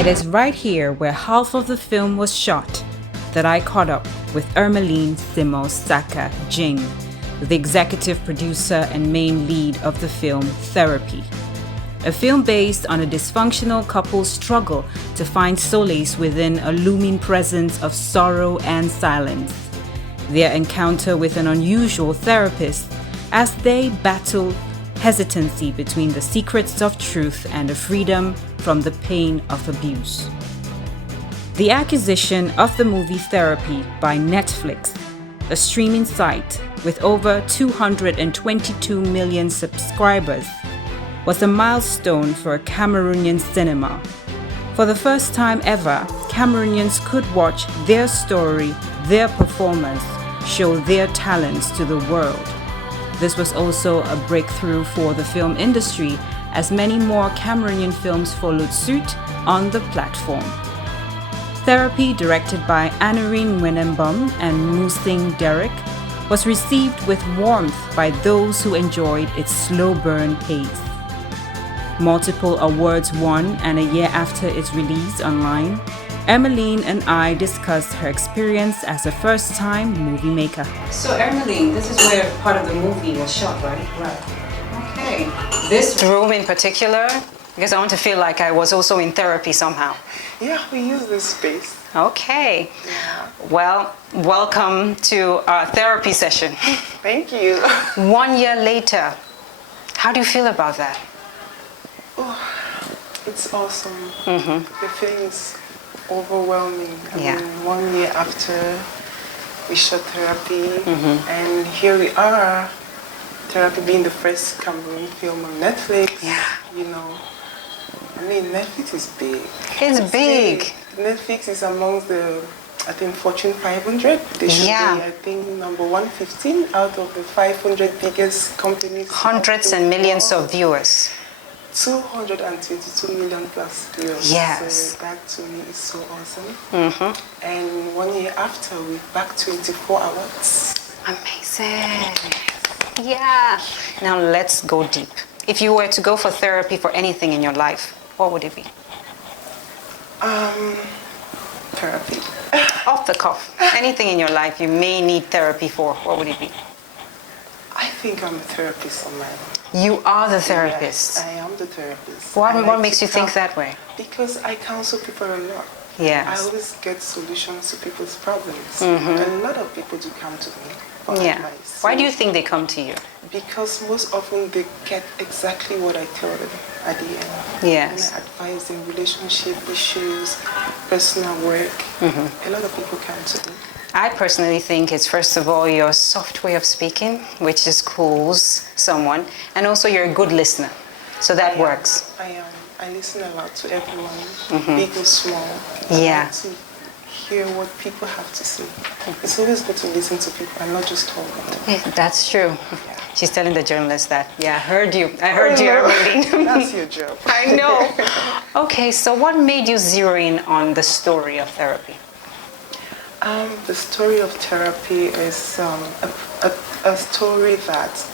It is right here where half of the film was shot that I caught up with Emerlinde Saka Jing, the executive producer and main lead of the film Therapy, a film based on a dysfunctional couple's struggle to find solace within a looming presence of sorrow and silence. Their encounter with an unusual therapist as they battle hesitancy between the secrets of truth and the freedom from the pain of abuse. The acquisition of the movie Therapy by Netflix, a streaming site with over 222 million subscribers, was a milestone for Cameroonian cinema. For the first time ever, Cameroonians could watch their story, their performance, show their talents to the world. This was also a breakthrough for the film industry as many more Cameroonian films followed suit on the platform. Therapy, directed by Anurine Wenembom and Musing Derek, was received with warmth by those who enjoyed its slow burn pace. Multiple awards won, and a year after its release online, Emerlinde and I discussed her experience as a first-time movie maker. So Emerlinde, this is where part of the movie was shot, right? Right. Okay. This room in particular, because I want to feel like I was also in therapy somehow. Yeah, we use this space. Okay. Yeah. Well, welcome to our therapy session. Thank you. 1 year later, how do you feel about that? Oh, it's awesome. The feeling is overwhelming. I mean, 1 year after we shot Therapy, and here we are, Therapy being the first Cameroon film on Netflix. Yeah. You know, I mean, Netflix is big. It's big. Netflix is among the, I think, Fortune 500. They should be, I think, number 115 out of the 500 biggest companies. Hundreds and millions of viewers. 222 million plus viewers. Yes. So that to me is so awesome. And 1 year after, we're back 24 awards. Amazing. Yeah. Now let's go deep. If you were to go for therapy for anything in your life, what would it be? Therapy. Off the cuff. Anything in your life you may need therapy for, what would it be? I think I'm a therapist on my own. You are the therapist. Yes, I am the therapist. What makes you think that way? Because I counsel people a lot. Yes. I always get solutions to people's problems. And a lot of people do come to me for advice. Why do you think they come to you? Because most often they get exactly what I tell them at the end. Yes. And I advise them relationship issues, personal work. A lot of people come to me. I personally think it's, first of all, your soft way of speaking, which just cools someone, and also you're a good listener. So that works. I am. I listen a lot to everyone, big or small. Yeah. I like to hear what people have to say. It's always good to listen to people and not just talk. That's true. She's telling the journalist that. Yeah, I heard you. I heard you, Emerlinde. That's your job. I know. Okay, so what made you zero in on the story of Therapy? The story of Therapy is a story that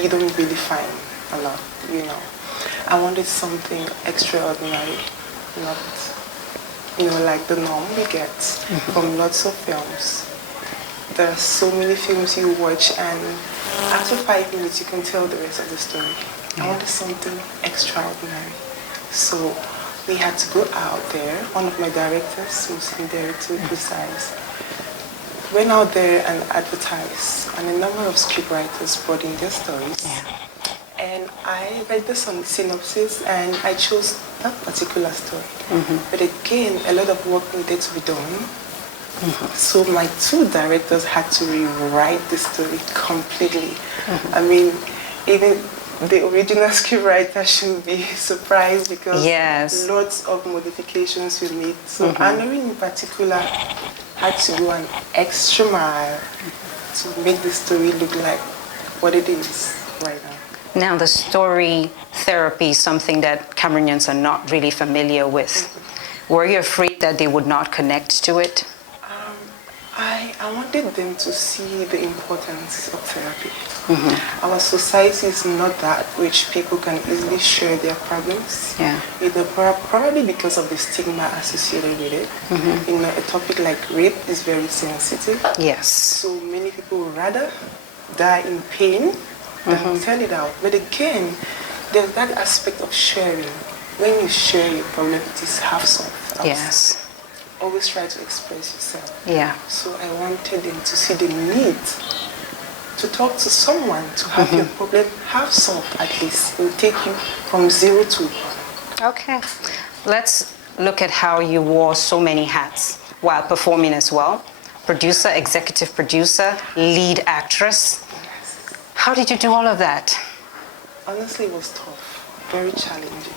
you don't really find a lot, you know. I wanted something extraordinary, not, like the norm we get from lots of films. There are so many films you watch, and after 5 minutes you can tell the rest of the story. I wanted something extraordinary. So we had to go out there. One of my directors, Musing Derek to be precise, went out there and advertised, and a number of scriptwriters brought in their stories. And I read the synopsis and I chose that particular story. But again, a lot of work needed to be done. So my two directors had to rewrite the story completely. I mean, even the original scriptwriter should be surprised because lots of modifications were made. So Anurine in particular had to go an extra mile to make the story look like what it is right now. Now, the story Therapy is something that Cameroonians are not really familiar with. Were you afraid that they would not connect to it? I I wanted them to see the importance of therapy. Our society is not that which people can easily share their problems. Yeah. Either probably because of the stigma associated with it. You know, a topic like rape is very sensitive. Yes. So many people would rather die in pain than tell it out. But again, there's that aspect of sharing. When you share your problem, it is half solved. Yes. Always try to express yourself. Yeah. So I wanted them to see the need to talk to someone, to have your problem half solved at least. It will take you from 0 to 1. Okay. Let's look at how you wore so many hats while performing as well. Producer, executive producer, lead actress. How did you do all of that? Honestly, it was tough, very challenging.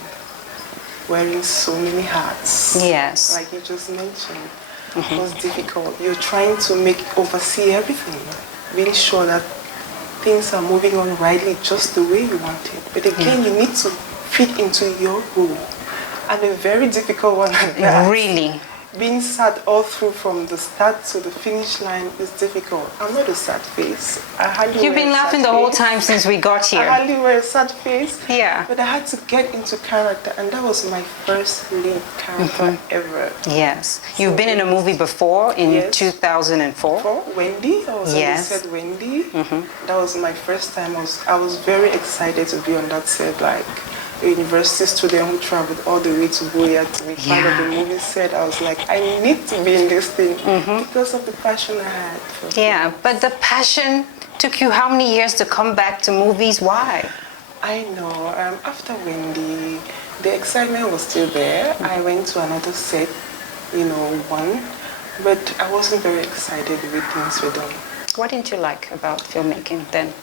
Wearing so many hats. Yes. Like you just mentioned, it was difficult. You're trying to oversee everything, being sure that things are moving on rightly just the way you want it. But again, you need to fit into your role. And a very difficult one at that. Really? Being sad all through from the start to the finish line is difficult. I'm not a sad face. You've been laughing the whole time since we got here. I hardly wear a sad face. Yeah. But I had to get into character, and that was my first lead character ever. Yes. You've been in a movie before in 2004. For Wendy, I was on the set Wendy. That was my first time. I was very excited to be on that set, like a university student who traveled all the way to Boya to be part of the movie set. I was like, I need to be in this thing because of the passion I had. Yeah, but the passion took you how many years to come back to movies? Why? I know. After Wendy, the excitement was still there. I went to another set, one, but I wasn't very excited with things were done. What didn't you like about filmmaking then?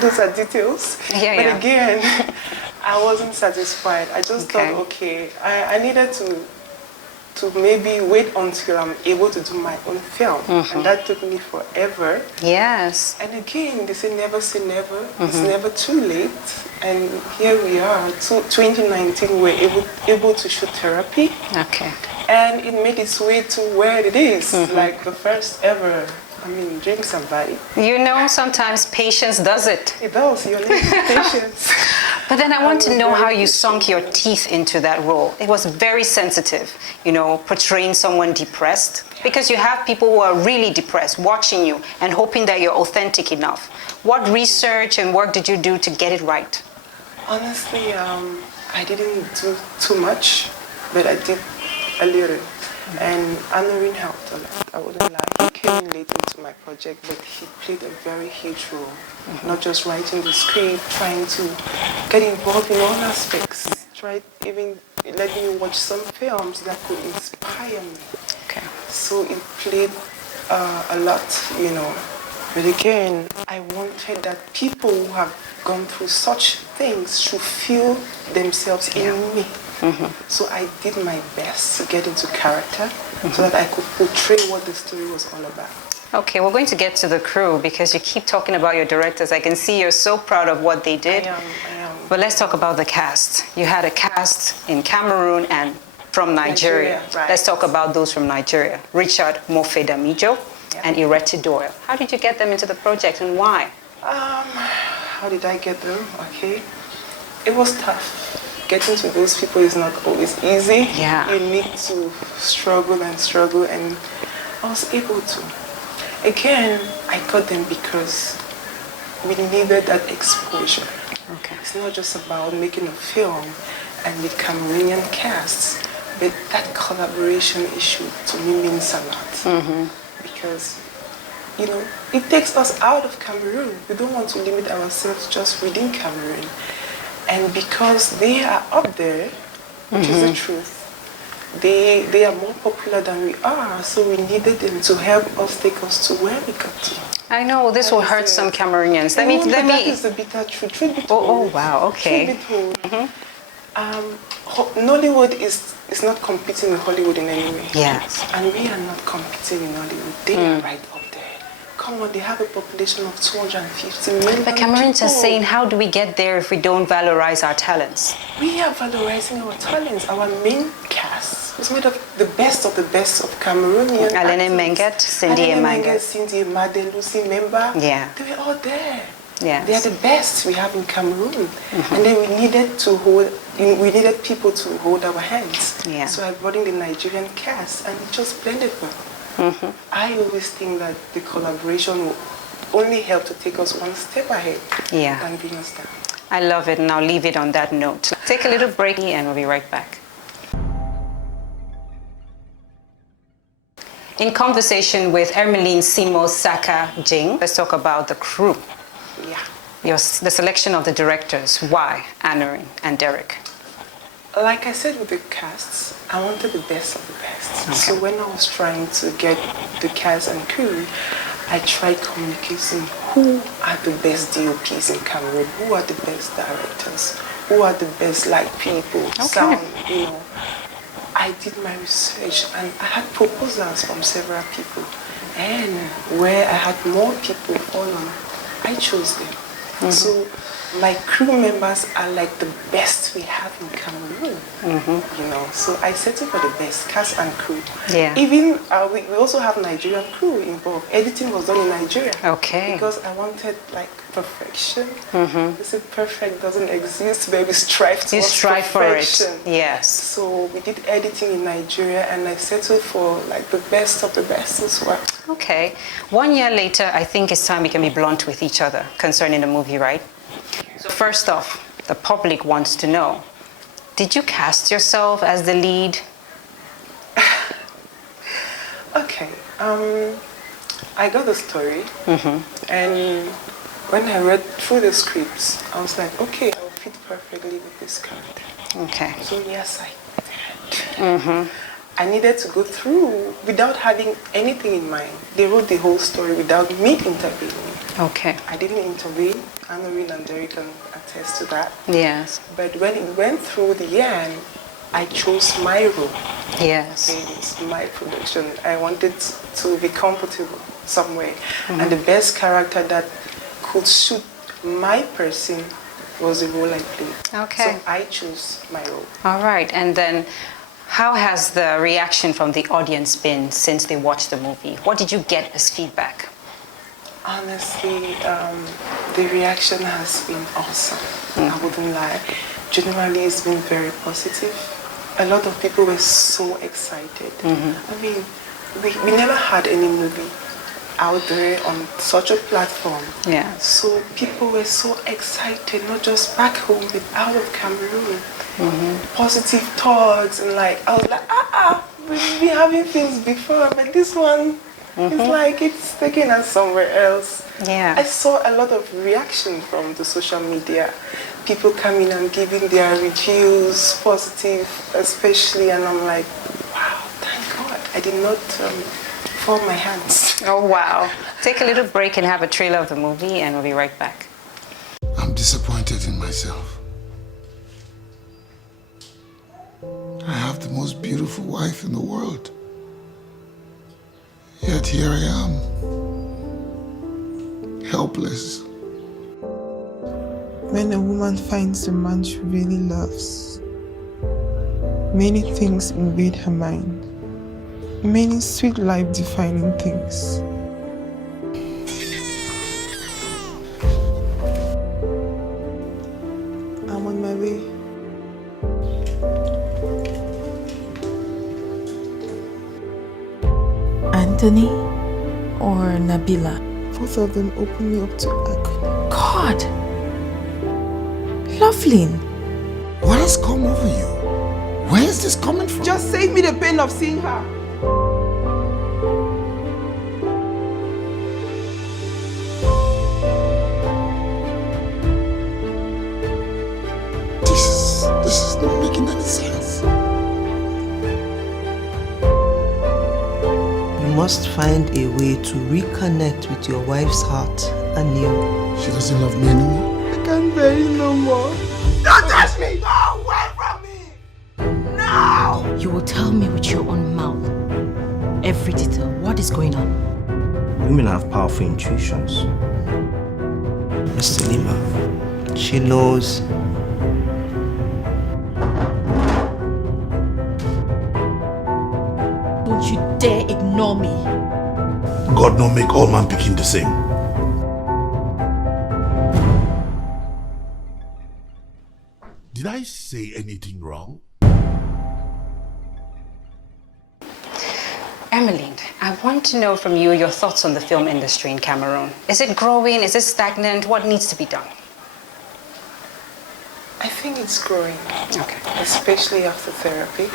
Those are details. Yeah, but again, I wasn't satisfied. I just thought, okay, I needed to maybe wait until I'm able to do my own film. And that took me forever. Yes. And again, they say never say never. It's never too late. And here we are, 2019, we're able to shoot Therapy. Okay. And it made its way to where it is, like the first ever. I mean, drink somebody. Sometimes patience does it. It does. Your name is patience. But then I want to know how you sunk your teeth into that role. It was very sensitive, portraying someone depressed. Because you have people who are really depressed watching you and hoping that you're authentic enough. What research and work did you do to get it right? Honestly, I didn't do too much, but I did a little. And Emerlinde helped a lot, I wouldn't lie. He came in late into my project, but he played a very huge role. Not just writing the script, trying to get involved in all aspects. Tried even letting me watch some films that could inspire me. Okay. So it played a lot, But again, I wanted that people who have gone through such things should feel themselves in me. So I did my best to get into character so that I could portray what the story was all about. Okay, we're going to get to the crew because you keep talking about your directors. I can see you're so proud of what they did. I am. But let's talk about the cast. You had a cast in Cameroon and from Nigeria. Right. Let's talk about those from Nigeria. Richard Mofedamijo and Ireti Doyle. How did you get them into the project and why? How did I get them? Okay. It was tough. Getting to those people is not always easy. Yeah. You need to struggle, and I was able to. Again, I got them because we needed that exposure. Okay. It's not just about making a film and with Cameroonian casts, but that collaboration issue to me means a lot. Because, it takes us out of Cameroon. We don't want to limit ourselves just within Cameroon. And because they are up there, which is the truth, they are more popular than we are, so we needed them to help us take us to where we got to. I know this will hurt some Cameroonians. Let me. That is the bitter truth. Truth be told. Oh wow. Okay. Truth be told. Nollywood is not competing with Hollywood in any way. Yes. And we are not competing in Nollywood. They are right up there. Come on, they have a population of 250 million. The Cameroonians people. are saying, how do we get there if we don't valorize our talents? We are valorizing our talents. Our main cast was made of the best of Cameroonian Alene actors. Menget, Cindy Alene Emmanuel. Menget, Cindy Emmanuel, Lucy, remember? Yeah. They were all there. Yes. They are the best we have in Cameroon. And then we needed people to hold our hands. Yeah. So I brought in the Nigerian cast and it just blended well. I always think that the collaboration will only help to take us one step ahead and bring us down. I love it, and I'll leave it on that note. Take a little break and we'll be right back. In conversation with Emerlinde Simo Saka Jing, let's talk about the crew. Yeah. The selection of the directors. Why Anne-Marie and Derek? Like I said with the casts, I wanted the best of the best. Okay. So when I was trying to get the cast and crew, I tried communicating who are the best DOPs in Cameroon, who are the best directors, who are the best light people, sound, you know. I did my research and I had proposals from several people. And where I had more people follow, I chose them. So my crew members are like the best we have in Cameroon, you know. So I settled for the best cast and crew. Yeah. Even we also have Nigerian crew involved. Editing was done in Nigeria. Okay. Because I wanted like perfection. They say perfect doesn't exist, but we strive towards You strive perfection. for it. Yes. So we did editing in Nigeria, and I settled for like the best of the best as well. Okay. 1 year later, I think it's time we can be blunt with each other concerning the movie, right? So first off, the public wants to know, did you cast yourself as the lead? Okay. I got the story, and when I read through the scripts, I was like, okay, I'll fit perfectly with this character. Okay. So yes, I did. I needed to go through without having anything in mind. They wrote the whole story without me intervening. Okay. I didn't intervene. Anne-Marie and Derek can attest to that. Yes. But when it went through the end, I chose my role. Yes. It's my production. I wanted to be comfortable somewhere. And the best character that could suit my person was the role I played. Okay. So I chose my role. All right. And then how has the reaction from the audience been since they watched the movie? What did you get as feedback? Honestly, the reaction has been awesome. I wouldn't lie. Generally, it's been very positive. A lot of people were so excited. I mean, we never had any movie out there on such a platform. Yeah. So people were so excited, not just back home, but out of Cameroon. Positive thoughts, and like, I was like, we've been having things before, but this one, it's like it's taking us somewhere else. Yeah. I saw a lot of reaction from the social media. People coming and giving their reviews, positive especially, and I'm like, wow, thank God. I did not fall my hands. Oh, wow. Take a little break and have a trailer of the movie, and we'll be right back. I'm disappointed in myself. I have the most beautiful wife in the world. Yet here I am, helpless. When a woman finds a man she really loves, many things invade her mind. Many sweet life-defining things. I'm on my way. Anthony or Nabila? Both of them open me up to agony. God! Loveline! What has come over you? Where is this coming from? Just save me the pain of seeing her. This is not making any sense. You must find a way to reconnect with your wife's heart anew. She doesn't love me anymore. I can't bear it no more. Don't touch me! Go away from me! Now! You will tell me with your own mouth every detail. What is going on? Women have powerful intuitions. Mr. Lima, she knows. you dare ignore me. God no make all man picking the same. Did I say anything wrong? Emerlinde, I want to know from you your thoughts on the film industry in Cameroon. Is it growing? Is it stagnant? What needs to be done? I think it's growing. Okay. Especially after therapy.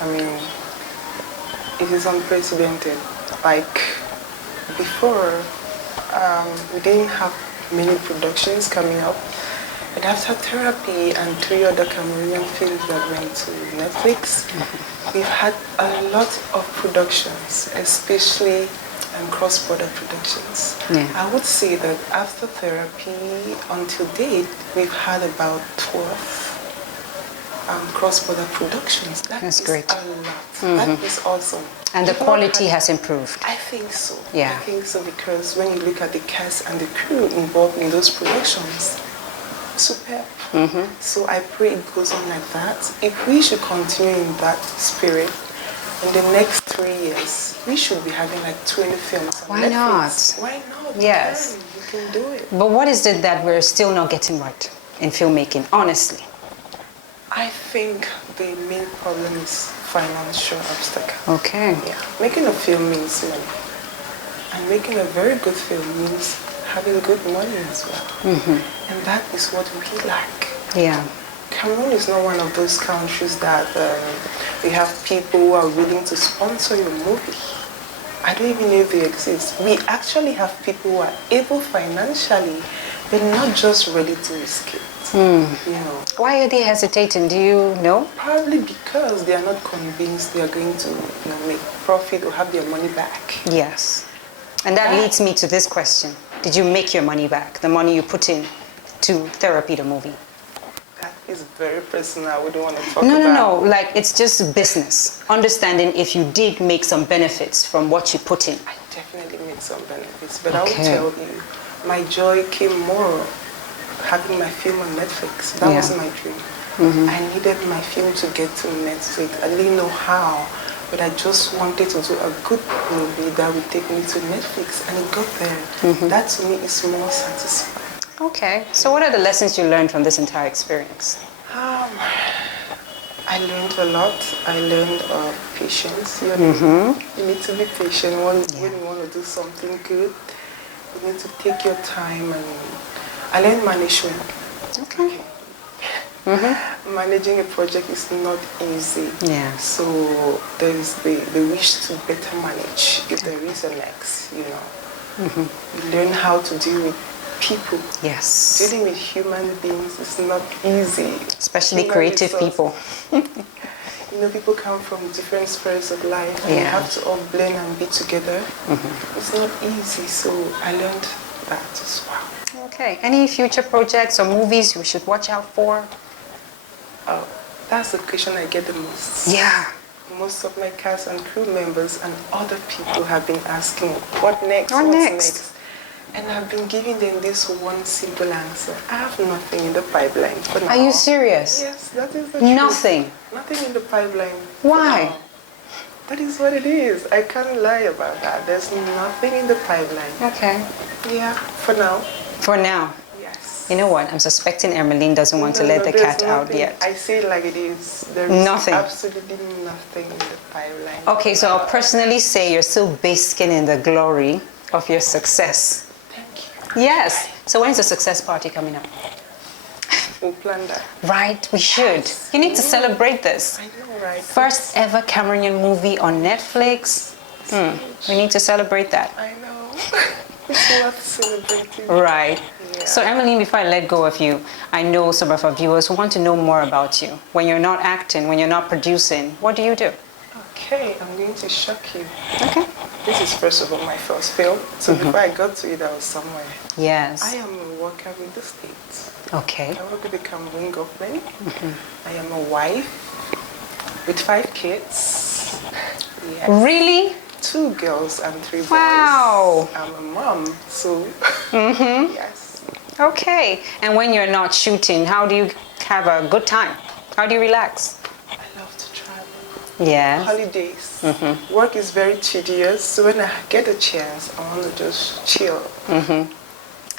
I mean, it is unprecedented. Like, before, we didn't have many productions coming up. But after therapy and 3 other Cameroonian films that went to Netflix, we've had a lot of productions, especially cross-border productions. Yeah. I would say that after therapy, until date, we've had about 12 cross-border productions. That's great. A lot. That is awesome. And the quality has improved. I think so. Yeah. I think so because when you look at the cast and the crew involved in those productions, superb. So I pray it goes on like that. If we should continue in that spirit, in the next 3 years, we should be having like 20 films on Why Netflix. not? Why not? Yes. You can do it. But what is it that we're still not getting right in filmmaking, honestly? I think the main problem is financial obstacle. Okay. Yeah. Making a film means money. And making a very good film means having good money as well. And that is what we lack. Yeah. Cameroon is not one of those countries that they have people who are willing to sponsor your movie. I don't even know if they exist. We actually have people who are able financially, but not just ready to risk it. You know. Why are they hesitating? Do you know? Probably because they are not convinced they are going to make profit or have their money back. Yes. And that leads me to this question. Did you make your money back? The money you put in to therapy the movie? That is very personal. We don't want to talk No, about. no, no. Like, it's just business. Understanding if you did make some benefits from what you put in. I definitely made some benefits, but I will tell you, my joy came more having my film on Netflix. That was my dream. I needed my film to get to Netflix. I didn't know how, but I just wanted to do a good movie that would take me to Netflix, and it got there. That to me is more satisfying. Okay. So what are the lessons you learned from this entire experience? I learned a lot. I learned patience. You need to be patient when you want to do something good. You need to take your time, and I learned management. Okay. Managing a project is not easy. Yeah. So there is the wish to better manage if there is an X, you know. You learn how to deal with people. Yes. Dealing with human beings is not easy. Especially creative people. You know, people come from different spheres of life and you have to all blend and be together. It's not easy, so I learned that as well. Okay. Any future projects or movies we should watch out for? Oh, that's the question I get the most. Yeah. Most of my cast and crew members and other people have been asking, what next? What's next? And I've been giving them this one simple answer. I have nothing in the pipeline for now. Are you serious? Yes, that is the truth. Nothing? Nothing in the pipeline. Why? For now. That is what it is. I can't lie about that. There's nothing in the pipeline. Okay. Yeah, for now. For now? Yes. You know what? I'm suspecting Emerlinde doesn't want to let the cat out yet. I say it like it is. There is nothing. Absolutely nothing in the pipeline. Okay, so I'll personally say you're still basking in the glory of your success. Thank you. Yes. So when's the success party coming up? We'll plan that. Right, we should. You need to celebrate this. I know, right? First ever Cameroonian movie on Netflix. We need to celebrate that. I know. It's worth celebrating. Right. Yeah. So Emerlinde, before I let go of you, I know some of our viewers who want to know more about you. When you're not acting, when you're not producing, what do you do? Okay, I'm going to shock you. Okay. This is first of all my first film. So before I got to it, I was somewhere. Yes. I am a worker with the States. Okay. I work with the Cameroon government. I am a wife with 5 kids. Yes. Really? 2 girls and 3 boys. Wow. I'm a mom, so yes. Okay. And when you're not shooting, how do you have a good time? How do you relax? I love to travel. Yes. holidays. Work is very tedious, so when I get a chance, I want to just chill.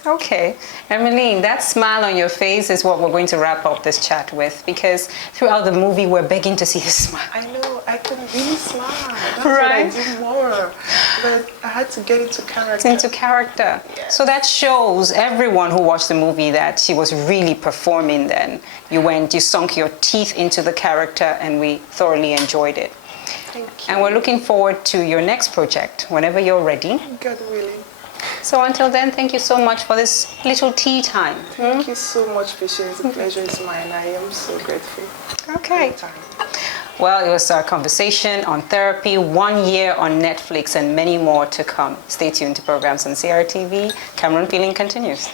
Okay. Emerlinde, that smile on your face is what we're going to wrap up this chat with, because throughout the movie, we're begging to see the smile. I know, I can really smile. That's Right. what I do more. But I had to get into character. It's into character. Yes. So that shows everyone who watched the movie that she was really performing then. You sunk your teeth into the character, and we thoroughly enjoyed it. Thank you. And we're looking forward to your next project whenever you're ready. God willing. So until then, thank you so much for this little tea time. Thank you so much, Patience. The pleasure is mine. I am so grateful. Okay. Anytime. Well, it was our conversation on therapy, 1 year on Netflix, and many more to come. Stay tuned to programs on CRTV. Cameron Feeling continues.